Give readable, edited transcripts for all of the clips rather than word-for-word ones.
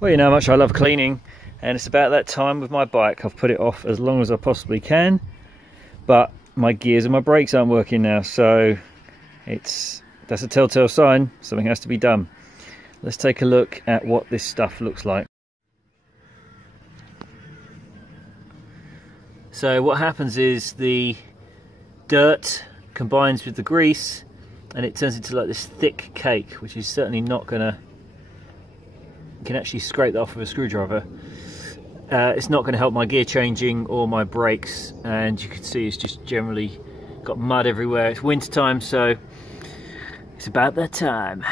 Well, you know how much I love cleaning, and it's about that time with my bike. I've put it off as long as I possibly can, but my gears and my brakes aren't working now, so that's a telltale sign something has to be done. Let's take a look at what this stuff looks like. So what happens is the dirt combines with the grease and it turns into like this thick cake, which is certainly not gonna, you can actually scrape that off with a screwdriver. It's not going to help my gear changing or my brakes, and you can see it's just generally got mud everywhere. It's winter time, so it's about that time.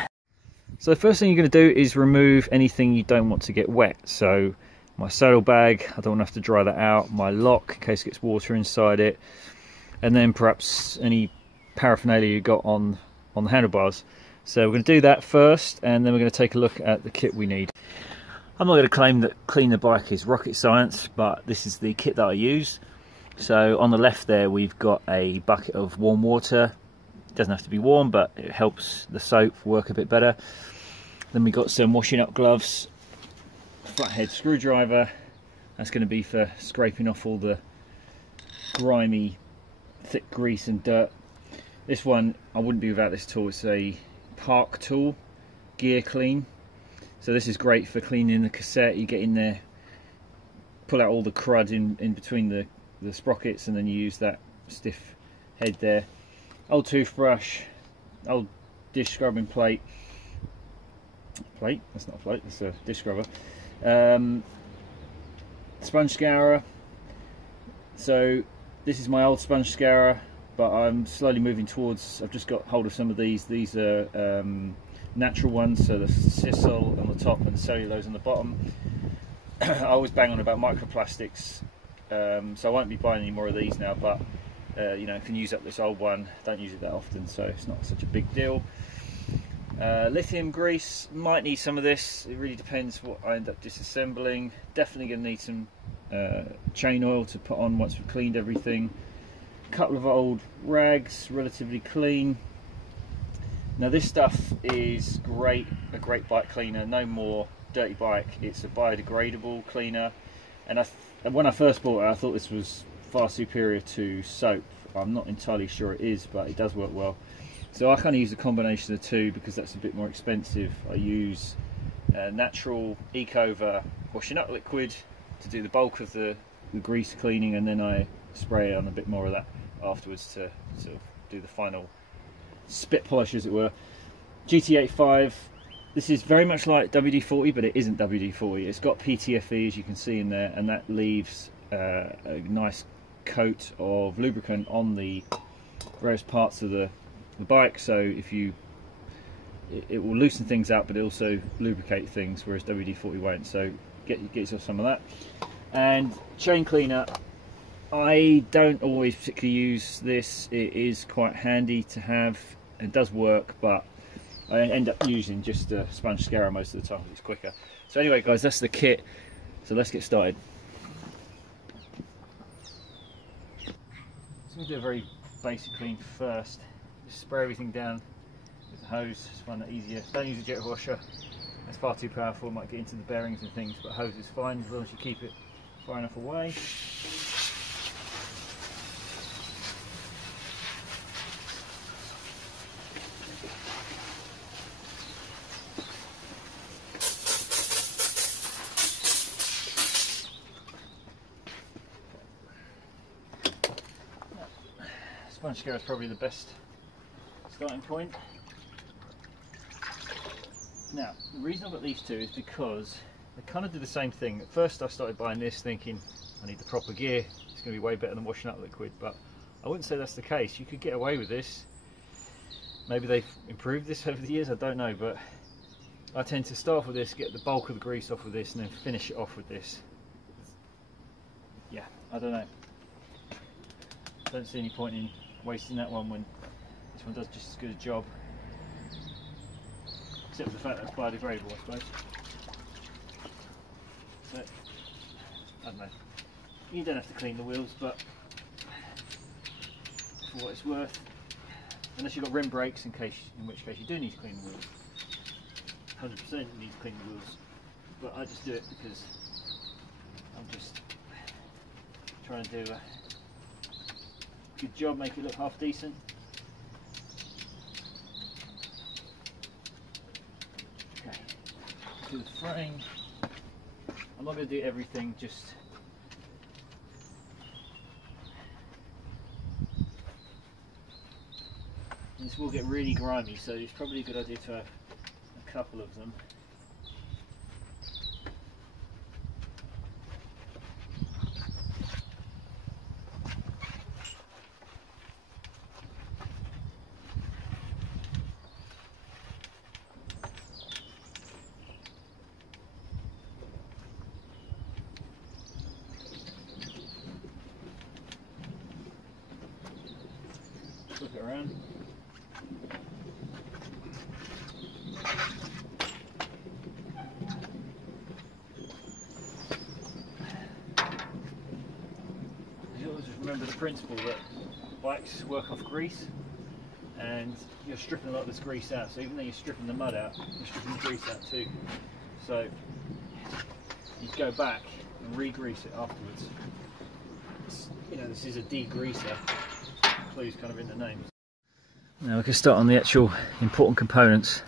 So the first thing you're going to do is remove anything you don't want to get wet. So my saddle bag, I don't want to have to dry that out, my lock in case it gets water inside it, and then perhaps any paraphernalia you got on the handlebars. So we're going to do that first, and then we're going to take a look at the kit we need. I'm not going to claim that clean the bike is rocket science, but this is the kit that I use. So on the left there we've got a bucket of warm water. It doesn't have to be warm, but it helps the soap work a bit better. Then we've got some washing up gloves, flathead screwdriver. That's going to be for scraping off all the grimy, thick grease and dirt. This one, I wouldn't be without this tool. It's a Park tool, Gear Clean. So this is great for cleaning the cassette. You get in there, pull out all the crud in between the sprockets, and then you use that stiff head there. Old toothbrush, old dish scrubbing plate. That's not a plate, that's a dish scrubber. Sponge scourer. So this is my old sponge scourer, but I'm slowly moving towards, I've just got hold of some of these. These are natural ones, so the sisal on the top and cellulose on the bottom. I always bang on about microplastics, so I won't be buying any more of these now, but you know, I can use up this old one. Don't use it that often, so it's not such a big deal. Lithium grease, might need some of this. It really depends what I end up disassembling. Definitely going to need some chain oil to put on once we've cleaned everything. A couple of old rags, relatively clean. Now this stuff is great, a great bike cleaner. No more dirty bike. It's a biodegradable cleaner, and when I first bought it I thought this was far superior to soap. I'm not entirely sure it is, but it does work well. So I kind of use a combination of the two because that's a bit more expensive. I use natural Ecover washing up liquid to do the bulk of the grease cleaning, and then I spray on a bit more of that afterwards to sort of do the final spit polish, as it were. GT85, this is very much like WD-40, but it isn't WD-40. It's got PTFE, as you can see in there, and that leaves a nice coat of lubricant on the various parts of the bike. So if you, it will loosen things up, but it also lubricate things, whereas WD-40 won't. So get yourself some of that. And chain cleaner, I don't always particularly use this. It is quite handy to have. It does work, but I end up using just a sponge scourer most of the time. It's quicker. So anyway guys, that's the kit. So let's get started. So I'm going to do a very basic clean first. Just spray everything down with the hose. Just find that easier. Don't use a jet washer. That's far too powerful. It might get into the bearings and things, but a hose is fine as long as you keep it far enough away. Sponge scourer is probably the best starting point. Now, the reason I've got these two is because they kind of do the same thing. At first I started buying this thinking I need the proper gear, it's going to be way better than washing up liquid, but I wouldn't say that's the case. You could get away with this. Maybe they've improved this over the years, I don't know, but I tend to start off with this, get the bulk of the grease off with this, and then finish it off with this. Yeah, I don't know. Don't see any point in wasting that one when this one does just as good a job, except for the fact that it's biodegradable, I suppose. So, I don't know. You don't have to clean the wheels, but for what it's worth, unless you've got rim brakes, in which case you do need to clean the wheels. 100% you need to clean the wheels, but I just do it because I'm just trying to do a good job, make it look half decent. Okay, do the frame. I'm not going to do everything, just this will get really grimy, so it's probably a good idea to have a couple of them. Flip it around. You always just remember the principle that bikes work off grease, and you're stripping a lot of this grease out. So even though you're stripping the mud out, you're stripping the grease out too. So you go back and re-grease it afterwards. You know, this is a degreaser. Clue's kind of in the name. Now we can start on the actual important components.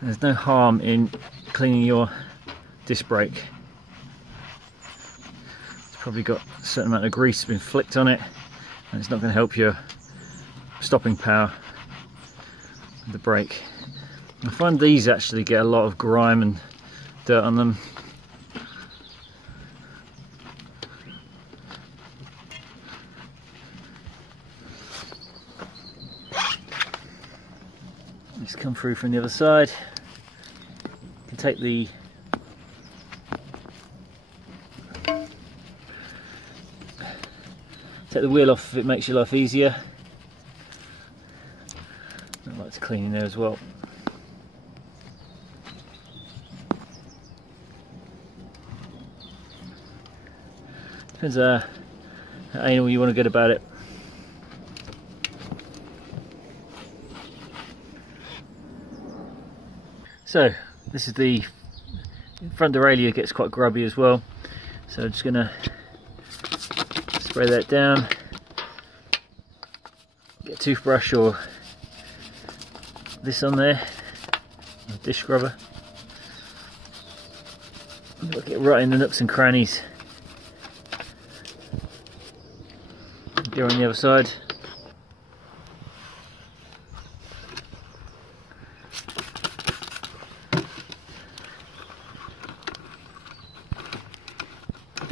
There's no harm in cleaning your disc brake. It's probably got a certain amount of grease been flicked on it, and it's not going to help your stopping power of the brake. I find these actually get a lot of grime and dirt on them. Just come through from the other side. You can take the wheel off if it makes your life easier. I like to clean in there as well. Depends how anal you want to get about it. So this is the front derailleur, gets quite grubby as well, so I'm just going to spray that down, get a toothbrush or this on there, a dish scrubber, get right in the nooks and crannies. Go on the other side.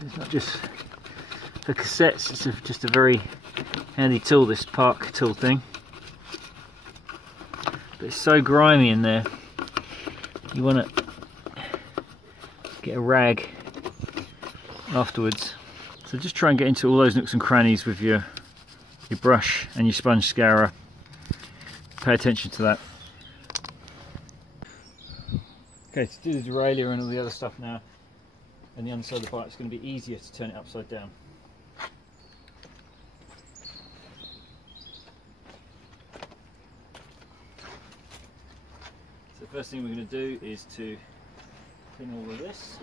It's not just for cassettes, it's just a very handy tool, this park tool thing. But it's so grimy in there, you want to get a rag afterwards. So just try and get into all those nooks and crannies with your brush and your sponge scourer. Pay attention to that. Okay, to do the derailleur and all the other stuff now, and the underside of the bike, it's going to be easier to turn it upside down. So the first thing we're going to do is to clean all of this.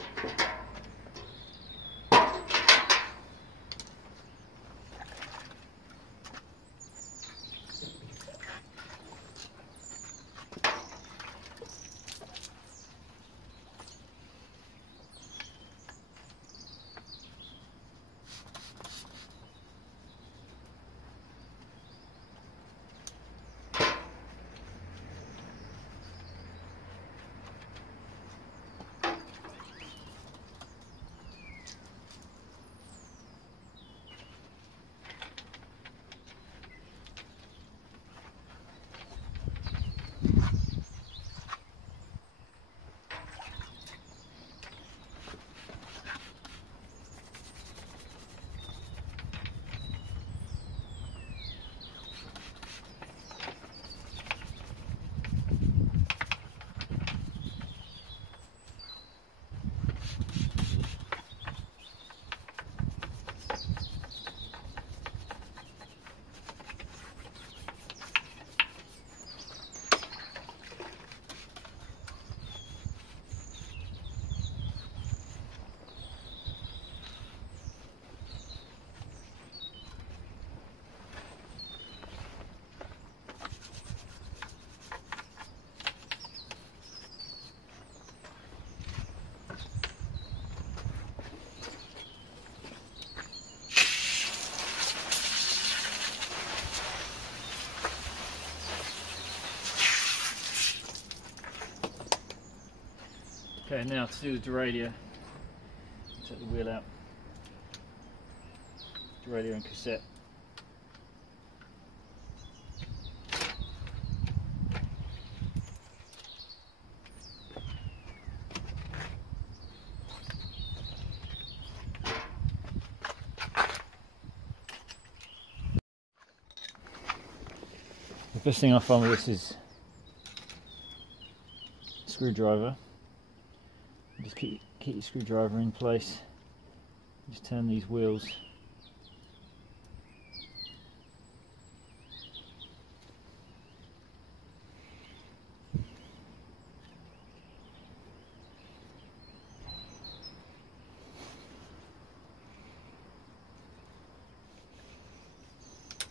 now to do the derailleur. Take the wheel out. Derailleur and cassette. The first thing I find with this is a screwdriver. Just keep your screwdriver in place. Just turn these wheels.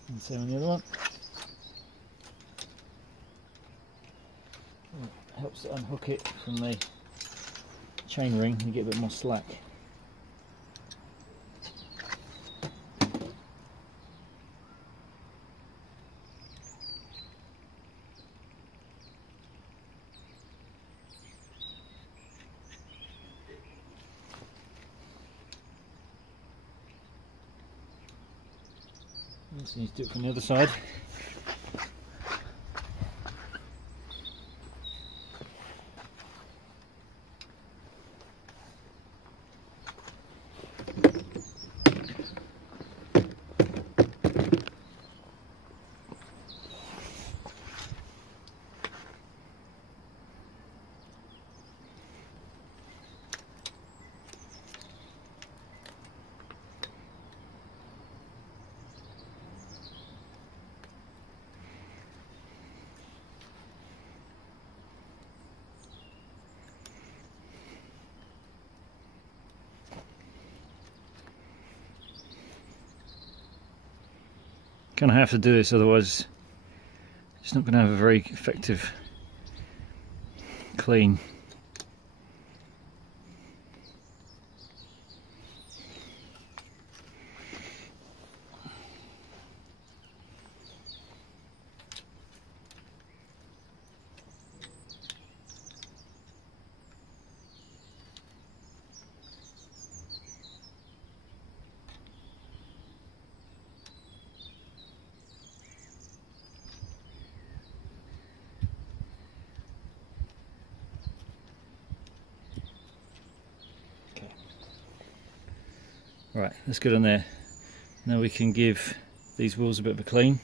And same on the other one. Helps to unhook it from the chain ring and you get a bit more slack. So you need to do it from the other side. Kind of have to do this, otherwise it's not going to have a very effective clean. Right, that's good on there. Now we can give these wheels a bit of a clean.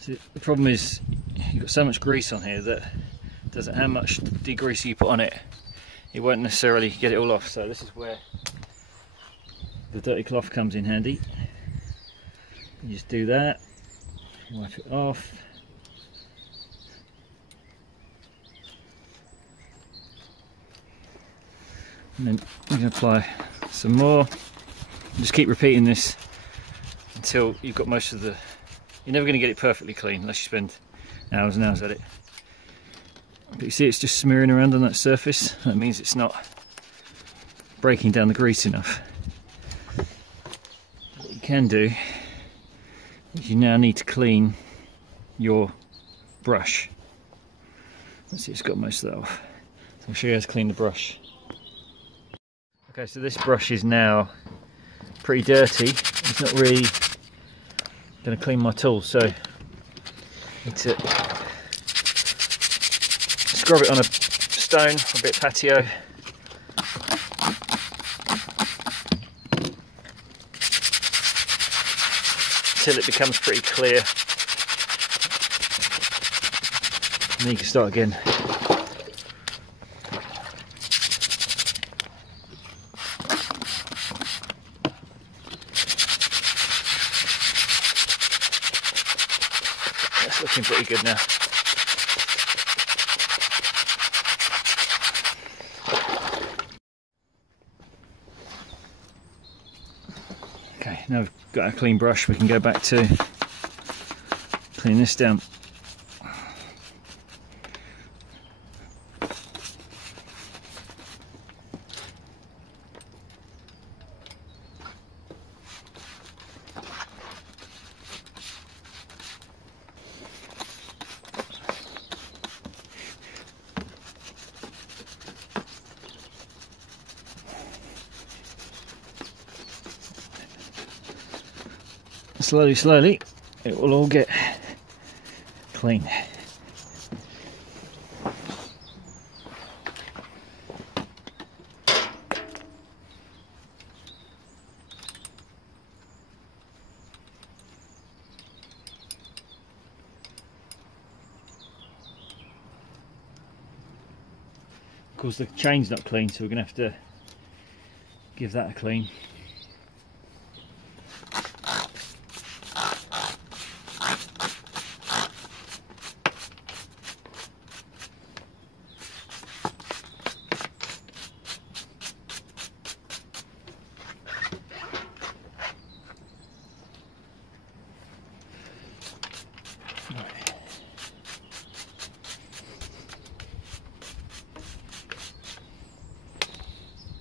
So the problem is you've got so much grease on here that doesn't how much degreaser you put on it, it won't necessarily get it all off. So this is where the dirty cloth comes in handy. You just do that, wipe it off. And then you can apply some more. Just keep repeating this until you've got most of the... You're never going to get it perfectly clean unless you spend hours and hours at it. But you see it's just smearing around on that surface. That means it's not breaking down the grease enough. What you can do is you now need to clean your brush. Let's see, it's got most of that off. So I'll show you how to clean the brush. Okay, so this brush is now pretty dirty. It's not really going to clean my tools, so I need to scrub it on a stone or a bit of patio. Until it becomes pretty clear. And then you can start again. Looking pretty good now. Okay, now I've got our clean brush, we can go back to clean this down. Slowly, slowly, it will all get clean. Of course, the chain's not clean, so we're going to have to give that a clean.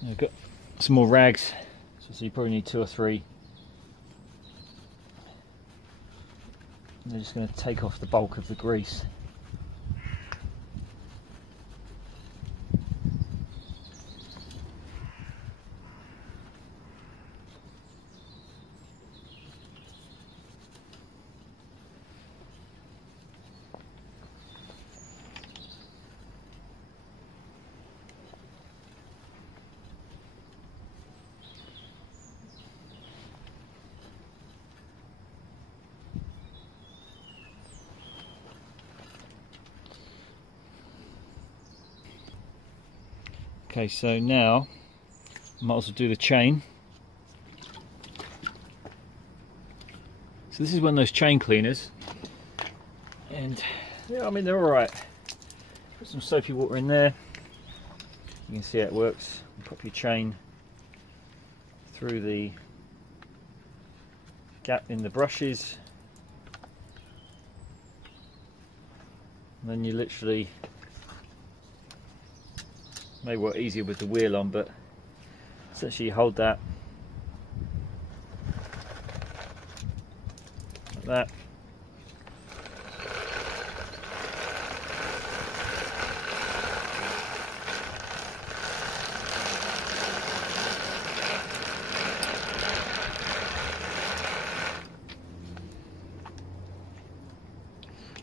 I've got some more rags, so you probably need 2 or 3. And they're just going to take off the bulk of the grease. Okay, so now I might as well do the chain. So this is one of those chain cleaners, and yeah, I mean they're alright. Put some soapy water in there. You can see how it works. Pop your chain through the gap in the brushes, and then you literally, may work easier with the wheel on, but essentially you hold that like that.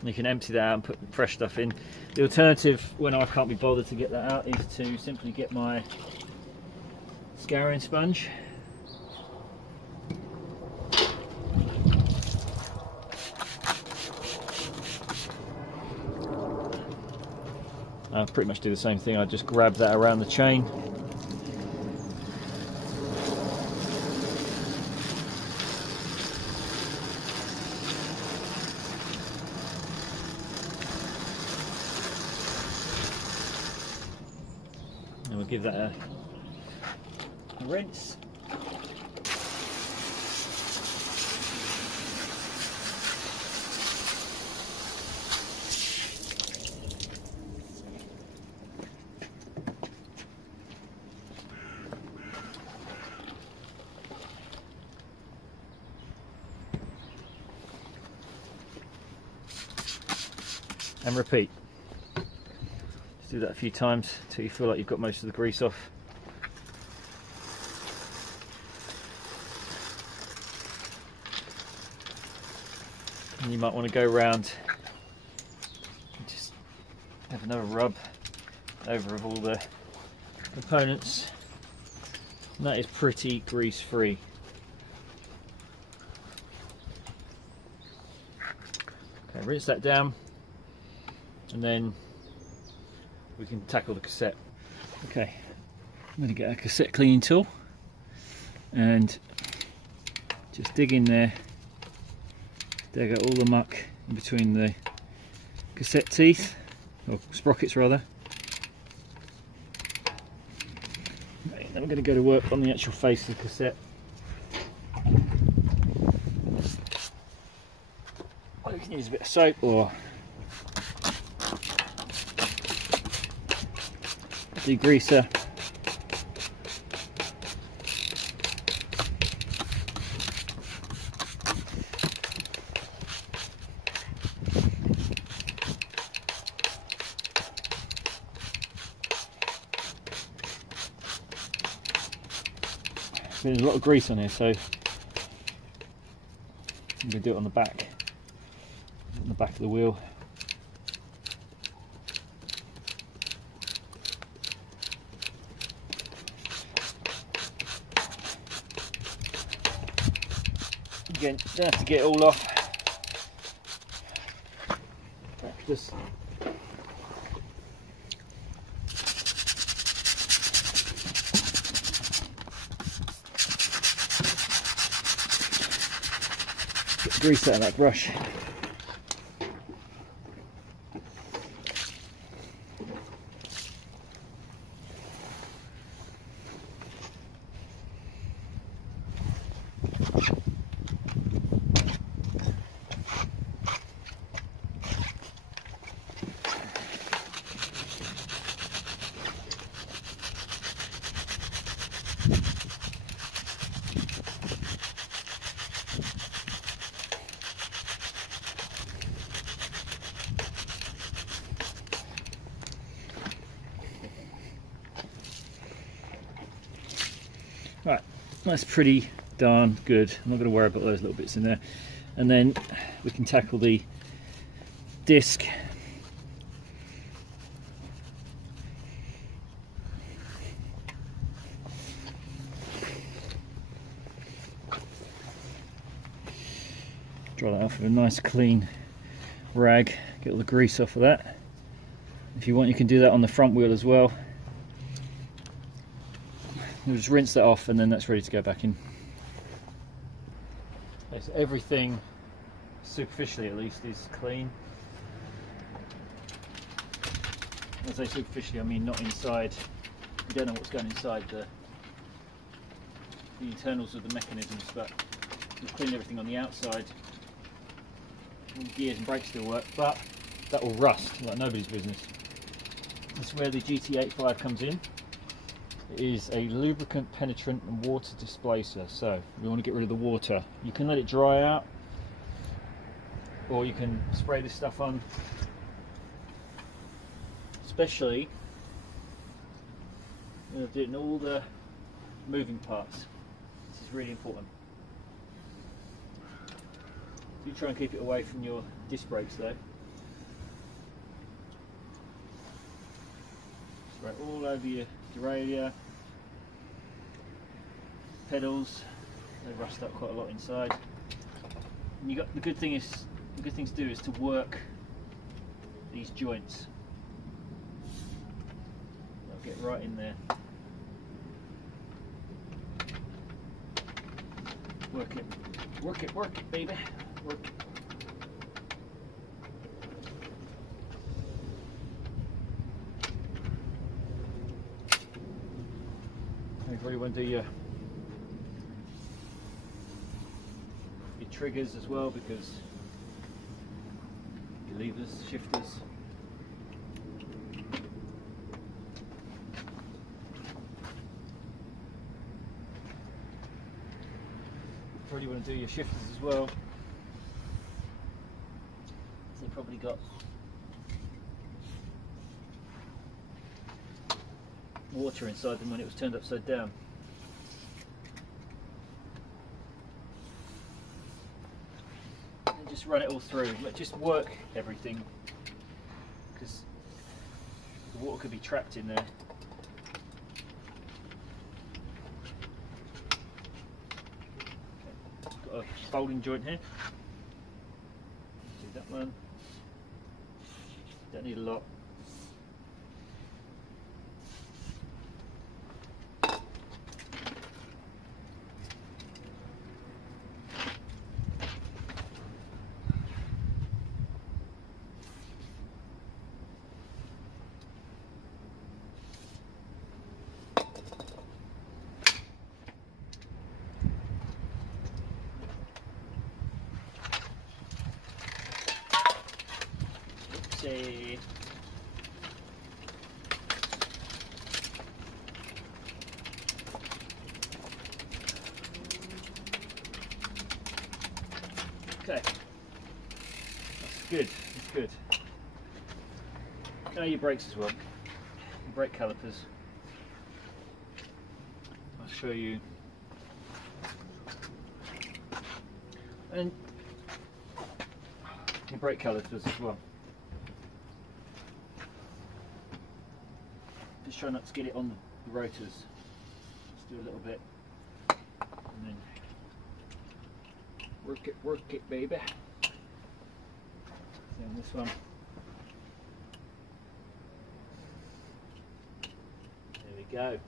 You can empty that out and put fresh stuff in. The alternative, when I can't be bothered to get that out, is to simply get my scouring sponge. I'll pretty much do the same thing. I just grab that around the chain. We'll give that a rinse. And repeat. Do that a few times until you feel like you've got most of the grease off. And you might want to go around and just have another rub over of all the components. And that is pretty grease free. Okay, rinse that down, and then we can tackle the cassette. Okay, I'm going to get a cassette cleaning tool and just dig in there, dig out all the muck in between the cassette teeth, or sprockets rather. Right, then I'm going to go to work on the actual face of the cassette. use a bit of soap or degreaser. There's a lot of grease on here, so I'm going to do it on the back of the wheel. Again, don't have to get it all off. Practice. Get the grease out of that brush. Right, that's pretty darn good. I'm not going to worry about those little bits in there. And then we can tackle the disc. Dry that off with a nice clean rag, get all the grease off of that. If you want, you can do that on the front wheel as well. We'll just rinse that off and then that's ready to go back in. Okay, so everything, superficially at least, is clean. When I say superficially, I mean not inside. You don't know what's going inside the internals of the mechanisms, but we've cleaned everything on the outside. All the gears and brakes still work, but that will rust like nobody's business. That's where the GT85 comes in. It is a lubricant penetrant and water displacer, so we want to get rid of the water. You can let it dry out, or you can spray this stuff on, especially you know, doing all the moving parts. This is really important. You try and keep it away from your disc brakes though. Spray it all over your derailleur, pedals. They rust up quite a lot inside. And you got the good thing to do is to work these joints. They'll get right in there. Work it, baby. Work it. You really want to do your triggers as well, because your levers, shifters. Probably want to do your shifters as well. So they've probably got water inside them when it was turned upside down. And just run it all through. Just work everything, because the water could be trapped in there. Okay. Got a folding joint here. Do that one. Don't need a lot. quality. Okay, that's good, that's good. Now your brakes as well, your brake calipers. I'll show you. And your brake calipers as well. Just try not to get it on the rotors. Just do a little bit, and then work it, baby. Same this one. There we go.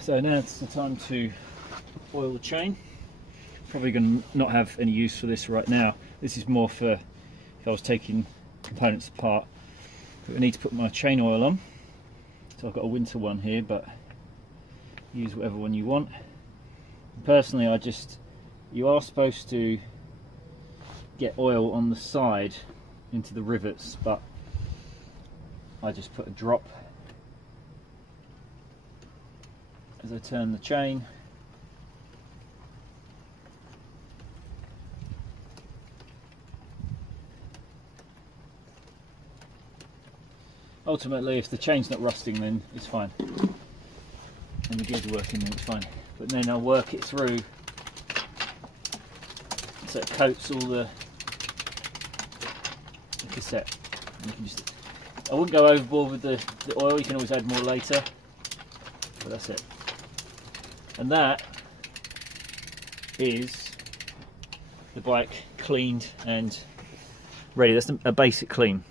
So now it's the time to oil the chain. Probably going to not have any use for this right now. This is more for if I was taking components apart. But I need to put my chain oil on. So I've got a winter one here, but use whatever one you want. Personally, you are supposed to get oil on the side into the rivets, but I just put a drop as I turn the chain. Ultimately, if the chain's not rusting, then it's fine, and the gears are working, then it's fine. But then I'll work it through so it coats all the cassette. And you can just, I wouldn't go overboard with the oil, you can always add more later, but that's it. And that is the bike cleaned and ready. That's a basic clean.